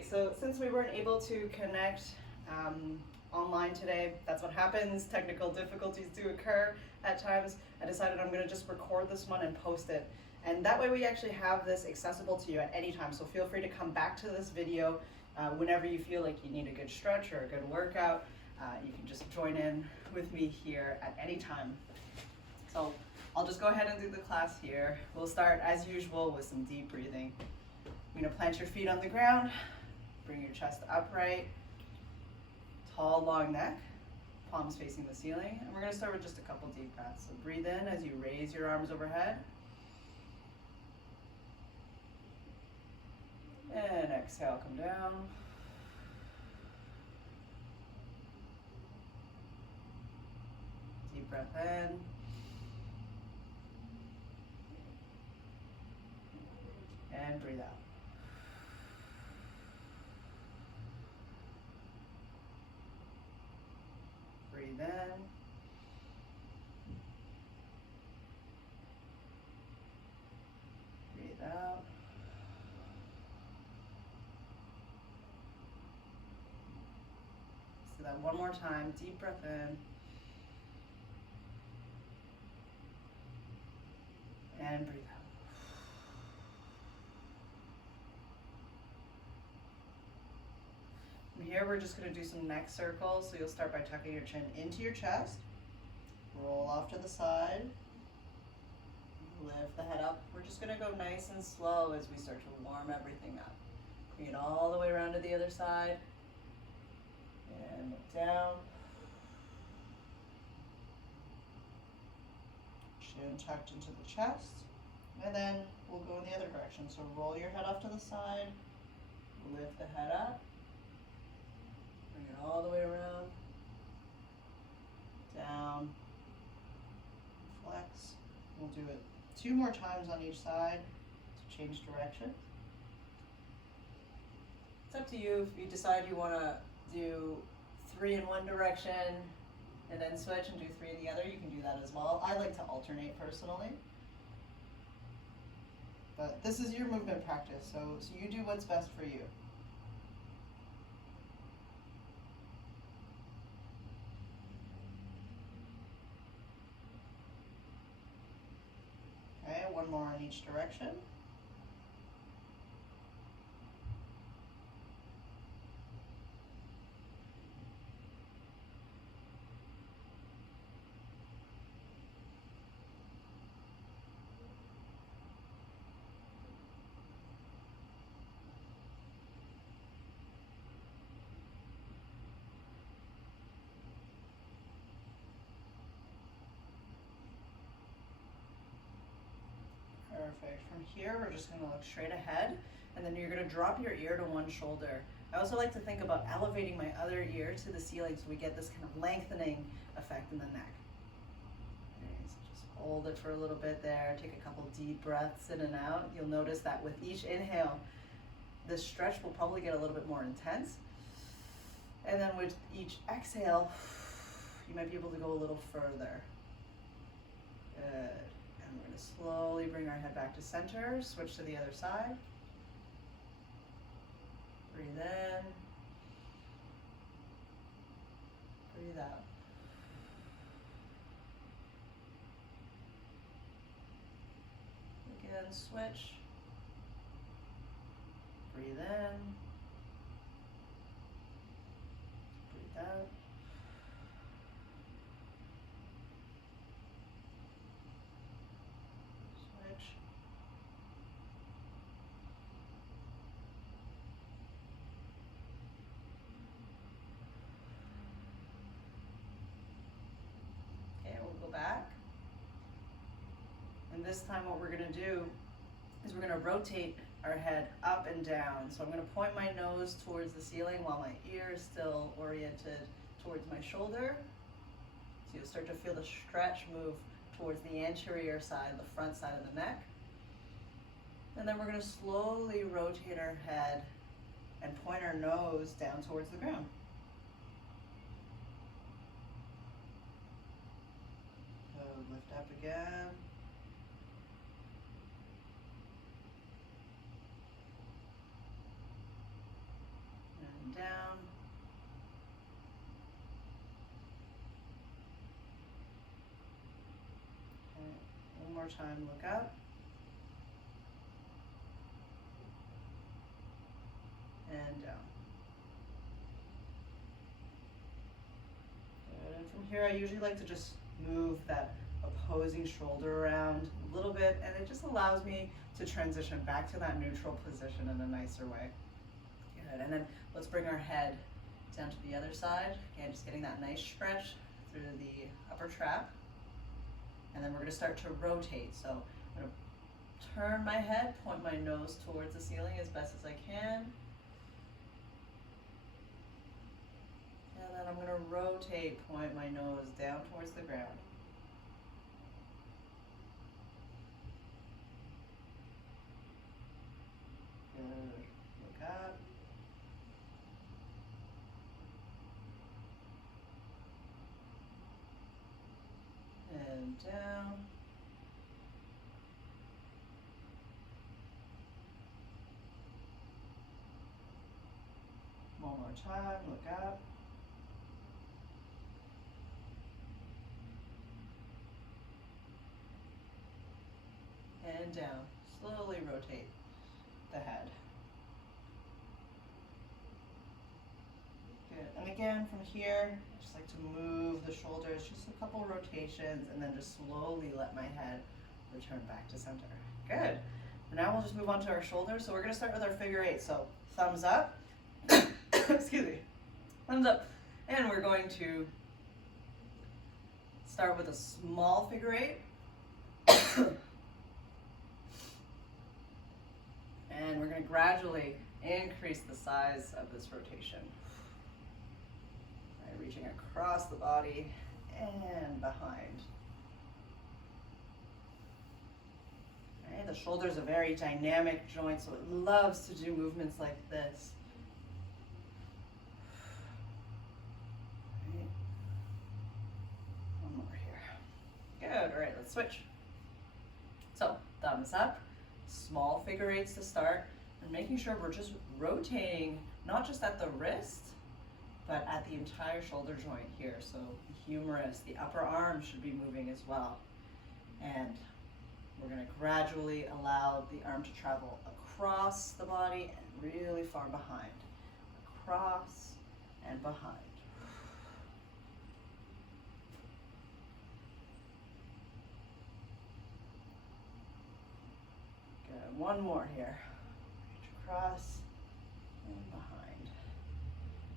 right, so since we weren't able to connect online today, that's what happens. Technical difficulties do occur at times. I decided I'm going to just record this one and post it. And that way we actually have this accessible to you at any time. So feel free to come back to this video whenever you feel like you need a good stretch or a good workout. You can just join in with me here at any time. So I'll just go ahead and do the class here. We'll start as usual with some deep breathing. You're going to plant your feet on the ground, bring your chest upright, tall, long neck, palms facing the ceiling. And we're going to start with just a couple deep breaths. So breathe in as you raise your arms overhead. And exhale, come down. Deep breath in. And breathe out. Breathe in. Breathe out. So that one more time. Deep breath in. And breathe out. From here, we're just going to do some neck circles. So you'll start by tucking your chin into your chest. Roll off to the side. Lift the head up. We're just going to go nice and slow as we start to warm everything up. Bring it all the way around to the other side. And look down. Chin tucked into the chest. And then we'll go in the other direction. So roll your head off to the side. Lift the head up. Bring it all the way around. Down. Flex. We'll do it 2 more times on each side to change direction. It's up to you. If you decide you want to do 3 in one direction and then switch and do 3 in the other, you can do that as well. I like to alternate personally. But this is your movement practice, so you do what's best for you. Okay, 1 more in each direction. Perfect. From here, we're just going to look straight ahead, and then you're going to drop your ear to one shoulder. I also like to think about elevating my other ear to the ceiling so we get this kind of lengthening effect in the neck. Okay, so just hold it for a little bit there. Take a couple deep breaths in and out. You'll notice that with each inhale, the stretch will probably get a little bit more intense. And then with each exhale, you might be able to go a little further. Good. And we're going to slowly bring our head back to center, switch to the other side. Breathe in. Breathe out. Again, switch. Breathe in. Breathe out. Back. And this time what we're going to do is we're going to rotate our head up and down. So I'm going to point my nose towards the ceiling while my ear is still oriented towards my shoulder. So you'll start to feel the stretch move towards the anterior side, the front side of the neck. And then we're going to slowly rotate our head and point our nose down towards the ground. Lift up again. more time, look up. And down. Good. And from here, I usually like to just move that opposing shoulder around a little bit, and it just allows me to transition back to that neutral position in a nicer way. Good. And then let's bring our head down to the other side. Again, just getting that nice stretch through the upper trap. And then we're going to start to rotate. So I'm going to turn my head, point my nose towards the ceiling as best as I can. And then I'm going to rotate, point my nose down towards the ground. Good. Look up. And down. One more time, look up. And down. Slowly rotate the head. Good. And again, from here, I just like to move the shoulders, just a couple rotations, and then just slowly let my head return back to center. Good. And now we'll just move on to our shoulders. So we're going to start with our figure eight. So thumbs up. Excuse me. Thumbs up. And we're going to start with a small figure eight. And we're going to gradually increase the size of this rotation. Right, reaching across the body and behind. Right, the shoulder is a very dynamic joint, so it loves to do movements like this. Right. One more here. Good. All right, let's switch. So thumbs up. Small figure eights to start, and making sure we're just rotating not just at the wrist, but at the entire shoulder joint here. So the humerus, the upper arm should be moving as well. And we're going to gradually allow the arm to travel across the body and really far behind. Across and behind. Good. One more here. Reach across and behind.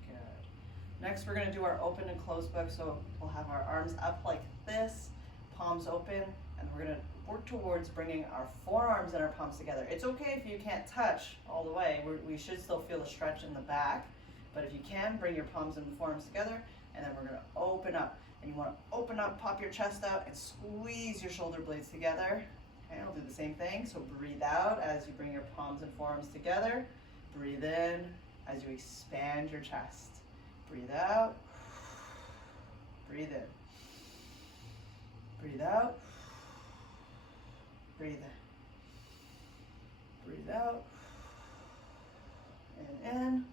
Good. Next, we're going to do our open and close book. So we'll have our arms up like this, palms open, and we're going to work towards bringing our forearms and our palms together. It's okay if you can't touch all the way. We should still feel a stretch in the back, but if you can, bring your palms and forearms together, and then we're going to open up. And you want to open up, pop your chest out, and squeeze your shoulder blades together. Okay, I'll do the same thing. So breathe out as you bring your palms and forearms together. Breathe in as you expand your chest. Breathe out. Breathe in. Breathe out. Breathe in. Breathe out. And in.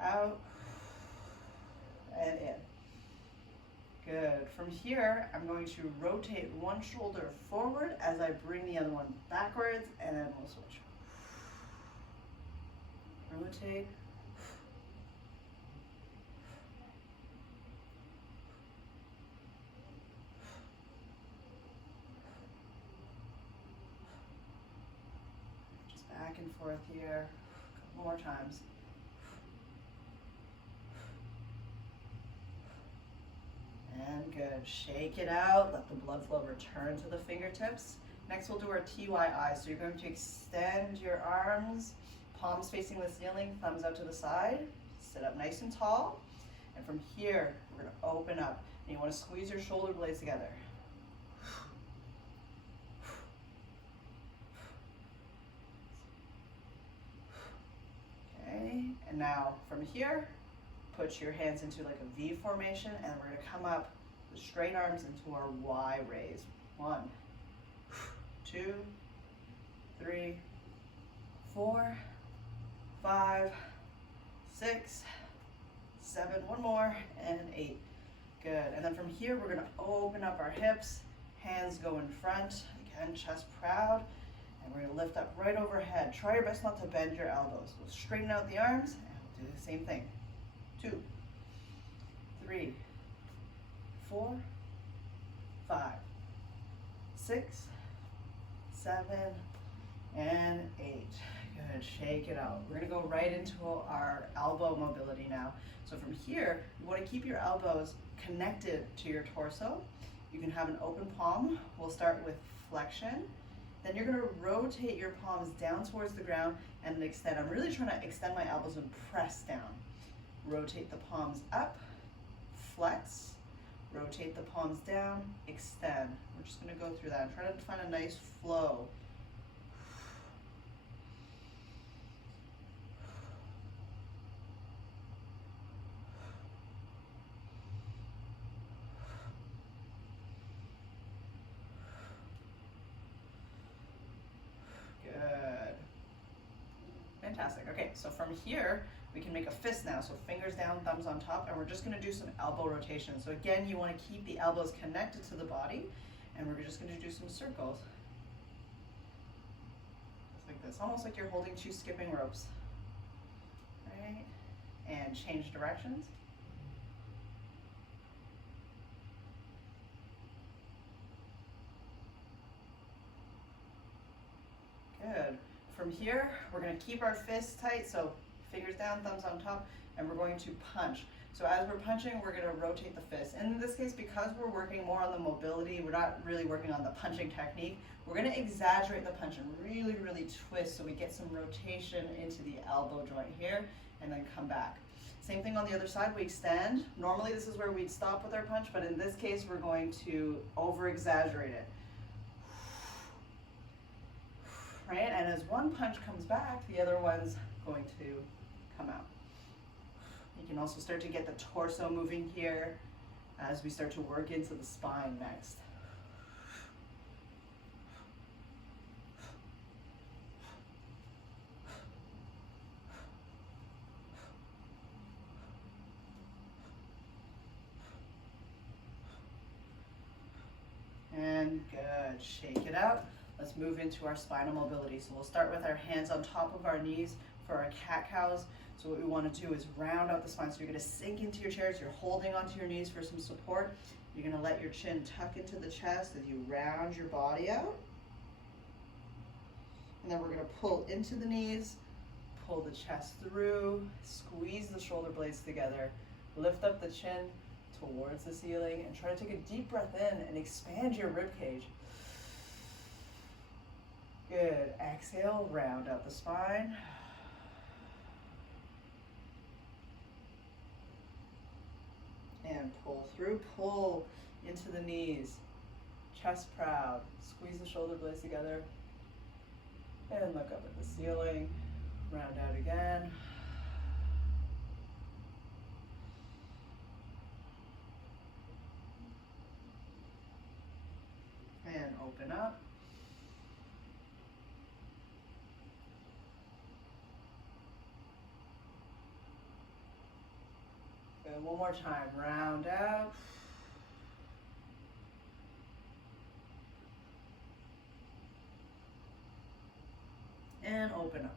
Out. And in. Good. From here, I'm going to rotate one shoulder forward as I bring the other one backwards, and then we'll switch. Rotate. Just back and forth here. A couple more times. And good. Shake it out. Let the blood flow return to the fingertips. Next, we'll do our TYI. So you're going to extend your arms, palms facing the ceiling, thumbs out to the side. Sit up nice and tall. And from here, we're going to open up. And you want to squeeze your shoulder blades together. Okay. And now from here, put your hands into like a V formation, and we're going to come up with straight arms into our Y raise. 1, 2, 3, 4, 5, 6, 7, one more, and 8. Good. And then from here, we're going to open up our hips, Hands go in front, again, chest proud. And we're gonna lift up right overhead. Try your best not to bend your elbows. We'll straighten out the arms and we'll do the same thing. 2, 3, 4, 5, 6, 7, and 8. Good, shake it out. We're gonna go right into our elbow mobility now. So from here, you wanna keep your elbows connected to your torso. You can have an open palm. We'll start with flexion. Then you're gonna rotate your palms down towards the ground and extend. I'm really trying to extend my elbows and press down. Rotate the palms up, flex, rotate the palms down, extend. We're just gonna go through that. I'm trying to find a nice flow. Fantastic. Okay, so from here, we can make a fist now. So fingers down, thumbs on top, and we're just gonna do some elbow rotation. So again, you wanna keep the elbows connected to the body, and we're just gonna do some circles. Just like this, almost like you're holding 2 skipping ropes. Right? And change directions. Good. From here, we're going to keep our fists tight, so fingers down, thumbs on top, and we're going to punch. So as we're punching, we're going to rotate the fist. And in this case, because we're working more on the mobility, we're not really working on the punching technique, we're going to exaggerate the punch and really, really twist so we get some rotation into the elbow joint here, and then come back. Same thing on the other side, we extend. Normally this is where we'd stop with our punch, but in this case, we're going to over-exaggerate it. Right? And as one punch comes back, the other one's going to come out. You can also start to get the torso moving here as we start to work into the spine next. And good, shake it out. Let's move into our spinal mobility. So we'll start with our hands on top of our knees for our cat-cows. So what we want to do is round out the spine. So you're going to sink into your chairs. You're holding onto your knees for some support. You're going to let your chin tuck into the chest as you round your body out. And then we're going to pull into the knees, pull the chest through, squeeze the shoulder blades together, lift up the chin towards the ceiling, and try to take a deep breath in and expand your rib cage. Good. Exhale, round out the spine. And pull through, pull into the knees. Chest proud. Squeeze the shoulder blades together. And look up at the ceiling. Round out again. And open up. Good. One more time. Round out. And open up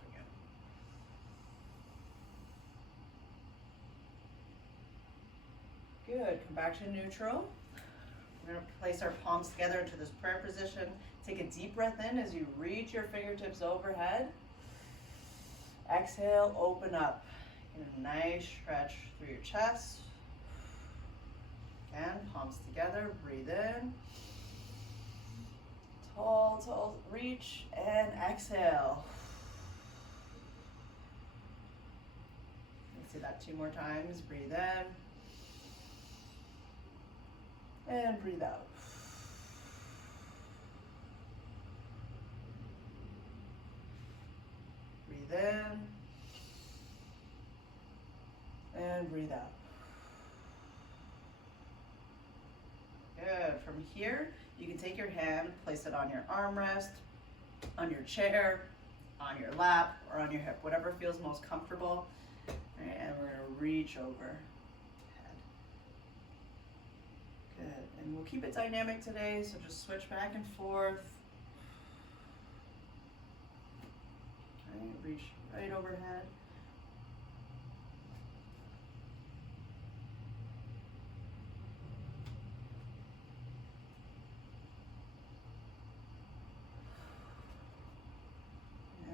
again. Good. Come back to neutral. We're going to place our palms together into this prayer position. Take a deep breath in as you reach your fingertips overhead. Exhale, open up. Get a nice stretch through your chest. Again, palms together, breathe in. Tall, tall, reach, and exhale. Let's do that 2 more times. Breathe in. And breathe out. Breathe in. And breathe out. Good. From here, you can take your hand, place it on your armrest, on your chair, on your lap, or on your hip, whatever feels most comfortable. All right, and we're going to reach over. Good, and we'll keep it dynamic today, so just switch back and forth. All right, reach right overhead.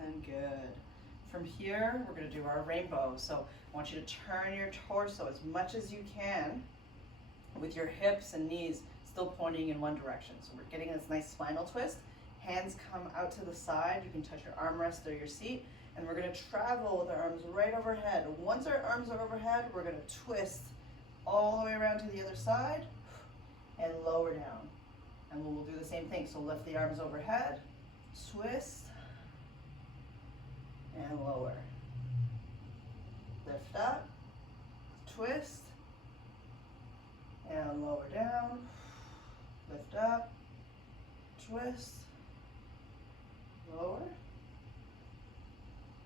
And good. From here, we're going to do our rainbow. So I want you to turn your torso as much as you can with your hips and knees still pointing in one direction. So we're getting this nice spinal twist. Hands come out to the side. You can touch your armrest or your seat. And we're going to travel with our arms right overhead. Once our arms are overhead, we're going to twist all the way around to the other side and lower down. And we'll do the same thing. So lift the arms overhead, twist, and lower. Lift up, twist, and lower down. Lift up, twist, lower,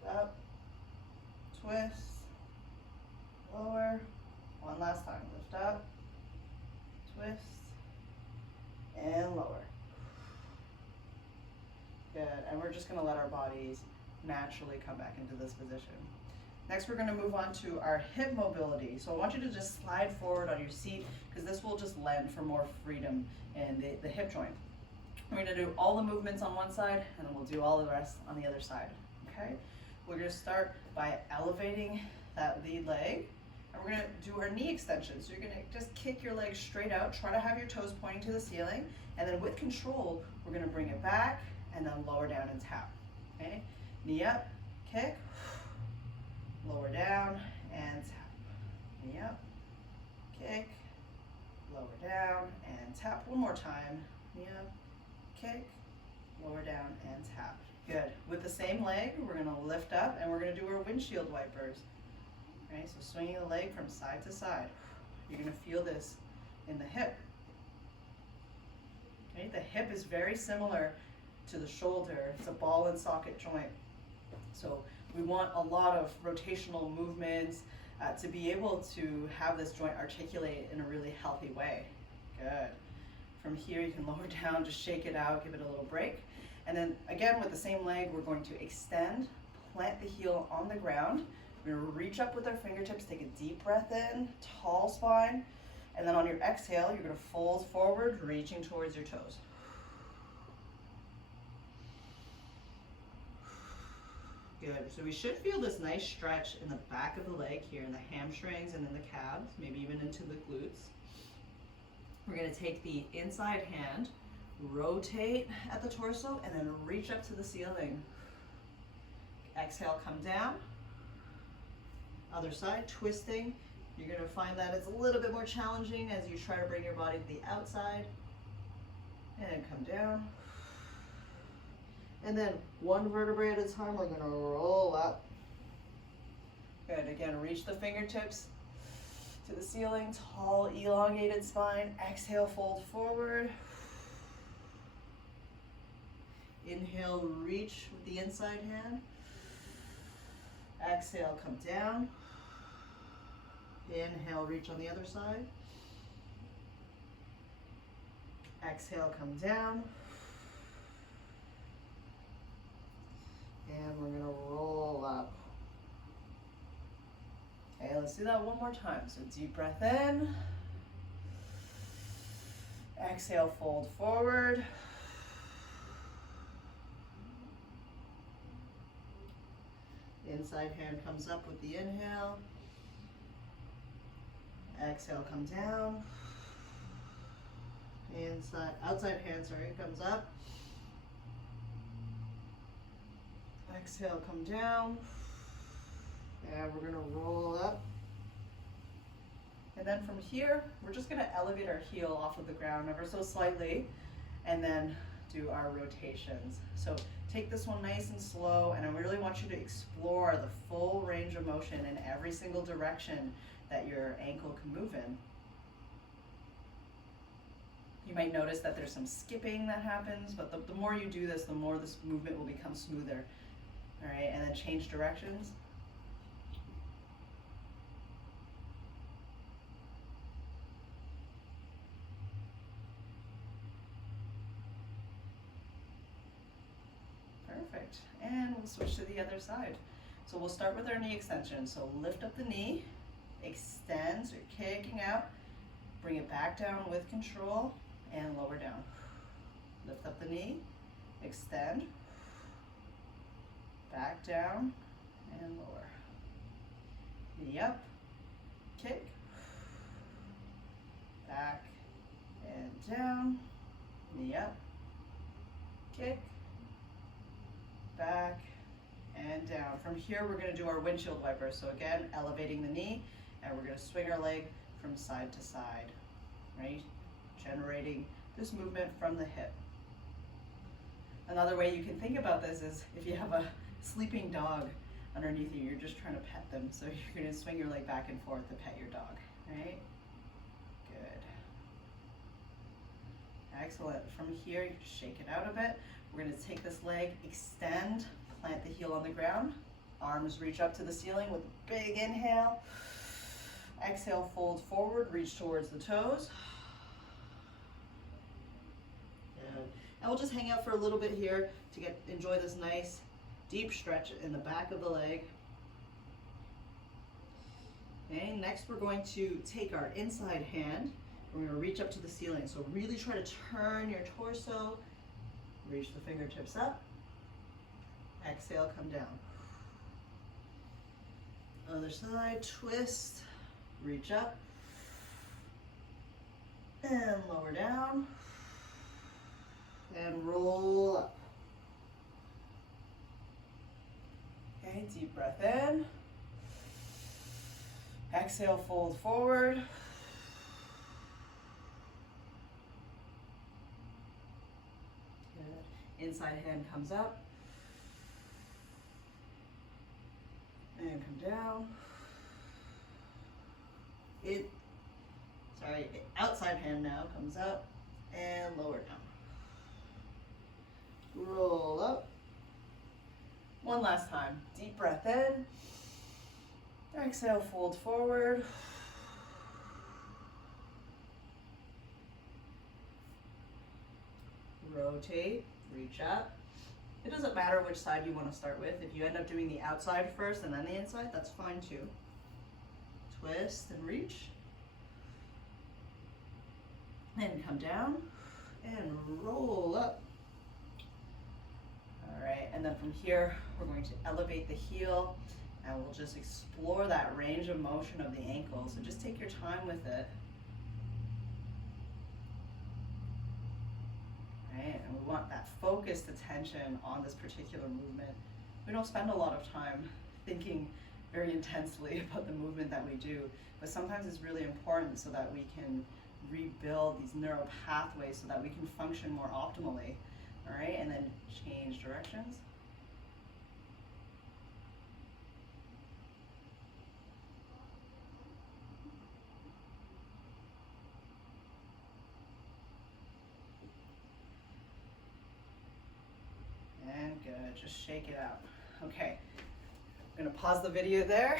up, twist, lower. One last time. Lift up, twist, and lower. Good. And we're just going to let our bodies naturally come back into this position. Next, we're going to move on to our hip mobility. So I want you to just slide forward on your seat because this will just lend for more freedom in the hip joint. We're going to do all the movements on one side and then we'll do all the rest on the other side. Okay? We're going to start by elevating that lead leg. And we're going to do our knee extension. So you're going to just kick your legs straight out. Try to have your toes pointing to the ceiling. And then with control, we're going to bring it back and then lower down and tap. Okay? Knee up, kick, lower down, and tap. Knee up, kick, lower down, and tap. One more time. Knee up, kick, lower down, and tap. Good. With the same leg, we're going to lift up, and we're going to do our windshield wipers. Right? So swinging the leg from side to side. You're going to feel this in the hip. Okay? The hip is very similar to the shoulder. It's a ball and socket joint. So we want a lot of rotational movements to be able to have this joint articulate in a really healthy way. Good. From here you can lower down, just shake it out, give it a little break. And then again with the same leg, we're going to extend, plant the heel on the ground. We're going to reach up with our fingertips, take a deep breath in, tall spine. And then on your exhale, you're going to fold forward, reaching towards your toes. Good. So we should feel this nice stretch in the back of the leg here, in the hamstrings and in the calves, maybe even into the glutes. We're going to take the inside hand, rotate at the torso, and then reach up to the ceiling. Exhale, come down. Other side, twisting. You're going to find that it's a little bit more challenging as you try to bring your body to the outside. And come down. And then one vertebrae at a time, we're going to roll up. Good. Again, reach the fingertips to the ceiling, tall, elongated spine. Exhale, fold forward. Inhale, reach with the inside hand. Exhale, come down. Inhale, reach on the other side. Exhale, come down. And we're going to roll up. Okay, let's do that one more time. So deep breath in. Exhale, fold forward. Inside hand comes up with the inhale. Exhale, come down. Outside hand, comes up. Exhale, come down. And we're gonna roll up. And then from here, we're just gonna elevate our heel off of the ground ever so slightly, and then do our rotations. So take this one nice and slow, and I really want you to explore the full range of motion in every single direction that your ankle can move in. You might notice that there's some skipping that happens, but the more you do this, the more this movement will become smoother. All right, and then change directions. Perfect. And we'll switch to the other side. So we'll start with our knee extension. So lift up the knee, extend, so you're kicking out, bring it back down with control, and lower down. Lift up the knee, extend, back down, and lower. Knee up, kick, back and down, knee up, kick, back and down. From here, we're going to do our windshield wiper. So again, elevating the knee, and we're going to swing our leg from side to side, right? Generating this movement from the hip. Another way you can think about this is if you have a sleeping dog underneath you, you're just trying to pet them. So you're going to swing your leg back and forth to pet your dog, right? Good. Excellent. From here, you shake it out a bit. We're going to take this leg, extend, plant the heel on the ground. Arms reach up to the ceiling with a big inhale. Exhale, fold forward, reach towards the toes. Good. And we'll just hang out for a little bit here to enjoy this nice deep stretch in the back of the leg. Okay, next we're going to take our inside hand. We're going to reach up to the ceiling. So really try to turn your torso. Reach the fingertips up. Exhale, come down. Other side, twist, reach up, and lower down, and roll up. Okay, deep breath in. Exhale, fold forward. Good. Inside hand comes up. And come down. Outside hand now comes up and lower down. Roll up. One last time. Deep breath in. Exhale, fold forward. Rotate, reach up. It doesn't matter which side you want to start with. If you end up doing the outside first and then the inside, that's fine too. Twist and reach. And come down and roll up. All right, and then from here, we're going to elevate the heel and we'll just explore that range of motion of the ankle. So just take your time with it. Right, and we want that focused attention on this particular movement. We don't spend a lot of time thinking very intensely about the movement that we do, but sometimes it's really important so that we can rebuild these neural pathways so that we can function more optimally. All right, and then change directions. And good, just shake it out. Okay, I'm gonna pause the video there.